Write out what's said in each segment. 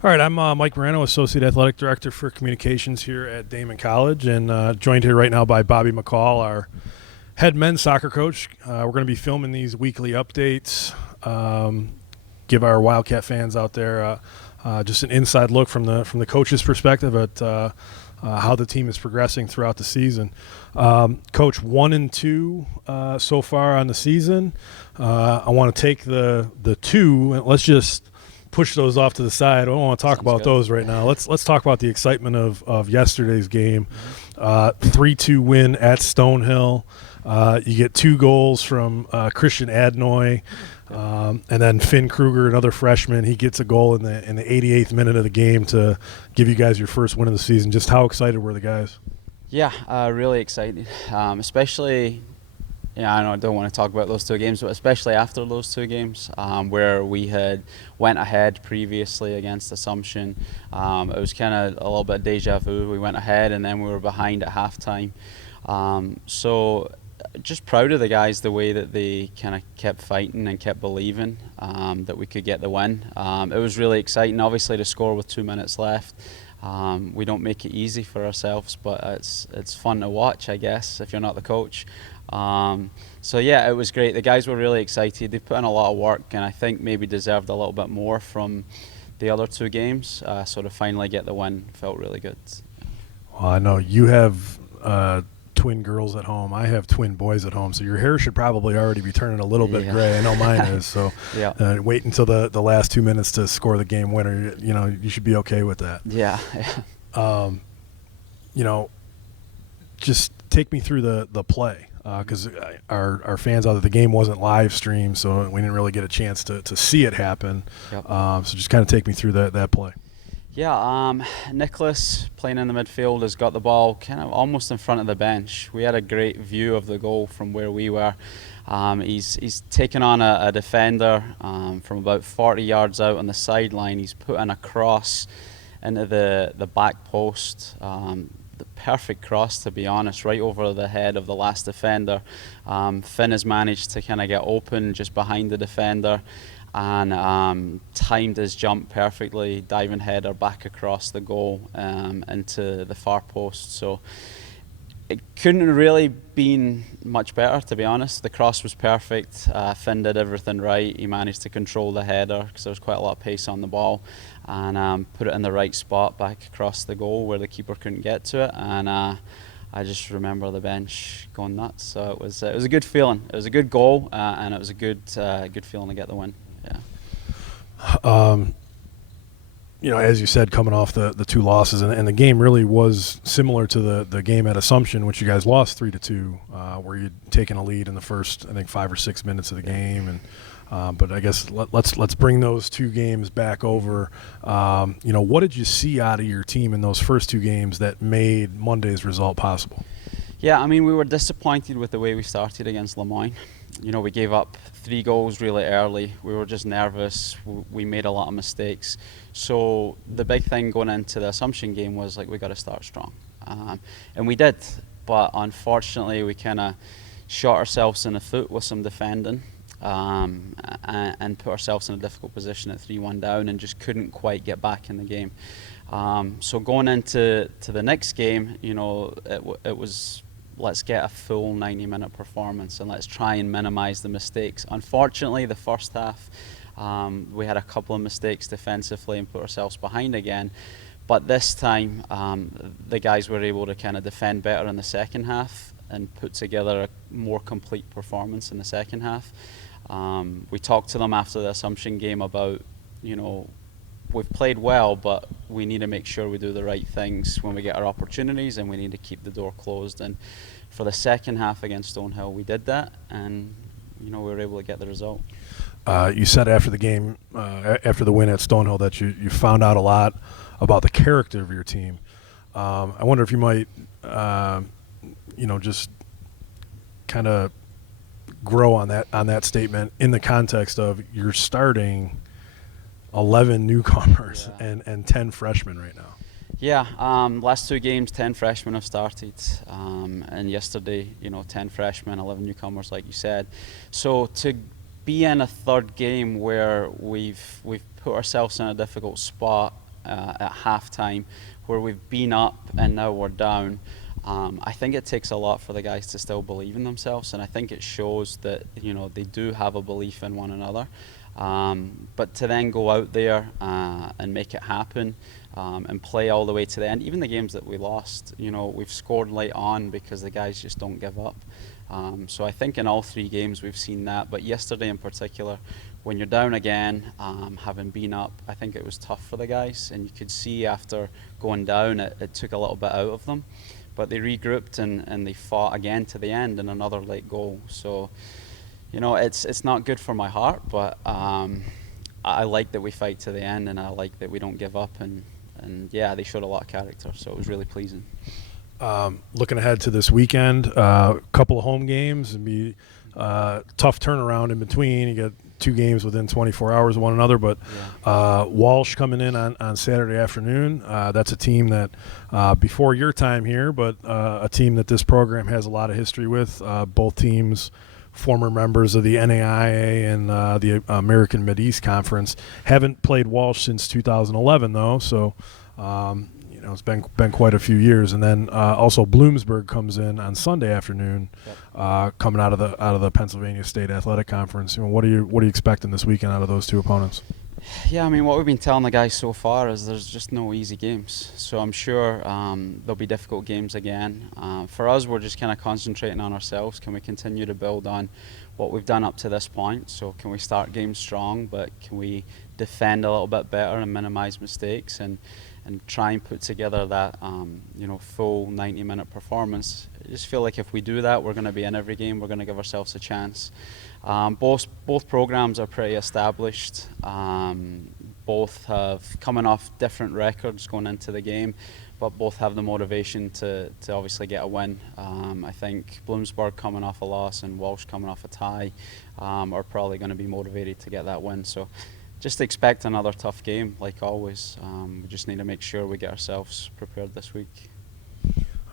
All right, I'm Mike Moreno, Associate Athletic Director for Communications here at Damon College, and joined here right now by Bobby McCall, our head men's soccer coach. We're going to be filming these weekly updates, give our Wildcat fans out there just an inside look from the coach's perspective at how the team is progressing throughout the season. Coach, 1-2 so far on the season. I want to take the two, and let's just push those off to the side. I don't want to talk Sounds about good. those right now. Let's talk about the excitement of yesterday's game. 3-2 win at Stonehill. You get 2 goals from Christian Adnoy, and then Finn Kruger, another freshman. He gets a goal in the 88th minute of the game to give you guys your first win of the season. Just how excited were the guys? Yeah, really excited. Especially, I know I don't want to talk about those 2 games, but especially after those 2 games, where we had went ahead previously against Assumption. It was kind of a little bit of deja vu. We went ahead and then we were behind at halftime. So just proud of the guys, the way that they kind of kept fighting and kept believing that we could get the win. It was really exciting, obviously, to score with 2 minutes left. We don't make it easy for ourselves, but it's fun to watch, I guess, if you're not the coach. So yeah, it was great. The guys were really excited. They put in a lot of work, and I think maybe deserved a little bit more from the other 2 games. So to finally get the win felt really good. Well, I know you have twin girls at home. I have twin boys at home, so your hair should probably already be turning a little bit gray. I know mine is. So Yeah. wait until the last 2 minutes to score the game winner. You should be okay with that. Yeah. You know, just take me through the play, because our fans out there, the game wasn't live streamed, so we didn't really get a chance to see it happen. Yep. So just kind of take me through that play. Yeah, Nicholas, playing in the midfield, has got the ball kind of almost in front of the bench. We had a great view of the goal from where we were. He's taken on a defender from about 40 yards out on the sideline. He's put in a cross into the back post. The perfect cross, to be honest, right over the head of the last defender. Finn has managed to kind of get open just behind the defender, and timed his jump perfectly, diving header back across the goal into the far post. So it couldn't really been much better, to be honest. The cross was perfect. Finn did everything right. He managed to control the header because there was quite a lot of pace on the ball, and put it in the right spot back across the goal where the keeper couldn't get to it. And I just remember the bench going nuts. So it was a good feeling. It was a good goal, and it was a good feeling to get the win. Yeah. As you said, coming off the 2 losses, and the game really was similar to the game at Assumption, which you guys lost 3-2, where you'd taken a lead in the first, I think, 5 or 6 minutes of the game. And but I guess let's bring those 2 games back over. What did you see out of your team in those first 2 games that made Monday's result possible? Yeah, I mean, we were disappointed with the way we started against Lemoyne. We gave up 3 goals really early. We were just nervous. We made a lot of mistakes. So the big thing going into the Assumption game was we got to start strong, and we did. But unfortunately, we kind of shot ourselves in the foot with some defending, and put ourselves in a difficult position at 3-1 down, and just couldn't quite get back in the game. So going into the next game, it was, let's get a full 90-minute performance and let's try and minimize the mistakes. Unfortunately, the first half, we had a couple of mistakes defensively and put ourselves behind again. But this time, the guys were able to kind of defend better in the second half and put together a more complete performance in the second half. We talked to them after the Assumption game about, we've played well, but we need to make sure we do the right things when we get our opportunities, and we need to keep the door closed. And for the second half against Stonehill, we did that, and we were able to get the result. You said after the game, after the win at Stonehill, that you found out a lot about the character of your team. I wonder if you might, just kind of grow on that statement in the context of you're starting 11 newcomers and 10 freshmen right now. Yeah, last 2 games, 10 freshmen have started, and yesterday, 10 freshmen, 11 newcomers, like you said. So to be in a third game where we've put ourselves in a difficult spot at halftime, where we've been up and now we're down. I think it takes a lot for the guys to still believe in themselves, and I think it shows that they do have a belief in one another. But to then go out there and make it happen and play all the way to the end, even the games that we lost, we've scored late on because the guys just don't give up. So I think in all 3 games we've seen that, but yesterday in particular, when you're down again, having been up, I think it was tough for the guys, and you could see after going down it took a little bit out of them. But they regrouped and they fought again to the end in another late goal. So, it's not good for my heart, but I like that we fight to the end, and I like that we don't give up. And yeah, they showed a lot of character, so it was really pleasing. Looking ahead to this weekend, a couple of home games, and be tough turnaround in between. You get 2 games within 24 hours of one another, but Walsh coming in on Saturday afternoon. That's a team that before your time here, but a team that this program has a lot of history with. Both teams former members of the NAIA and the American Mideast Conference. Haven't played Walsh since 2011 though, so it's been quite a few years. And then also Bloomsburg comes in on Sunday afternoon, coming out of the Pennsylvania State Athletic Conference. What are you expecting this weekend out of those 2 opponents? Yeah, I mean, what we've been telling the guys so far is there's just no easy games. So I'm sure there'll be difficult games again. For us, we're just kind of concentrating on ourselves. Can we continue to build on what we've done up to this point? So can we start games strong, but can we defend a little bit better and minimize mistakes and try and put together that full 90-minute performance? I just feel like if we do that, we're going to be in every game. We're going to give ourselves a chance. Both programs are pretty established. Both have coming off different records going into the game, but both have the motivation to obviously get a win. I think Bloomsburg coming off a loss and Walsh coming off a tie are probably going to be motivated to get that win. So just expect another tough game like always. We just need to make sure we get ourselves prepared this week.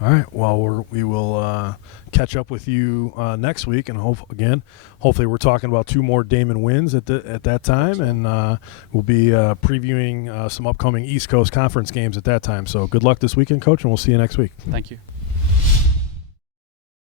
All right. Well, we will catch up with you next week, and hopefully we're talking about 2 more Damon wins at that time, and we'll be previewing some upcoming East Coast Conference games at that time. So good luck this weekend, Coach, and we'll see you next week. Thank you.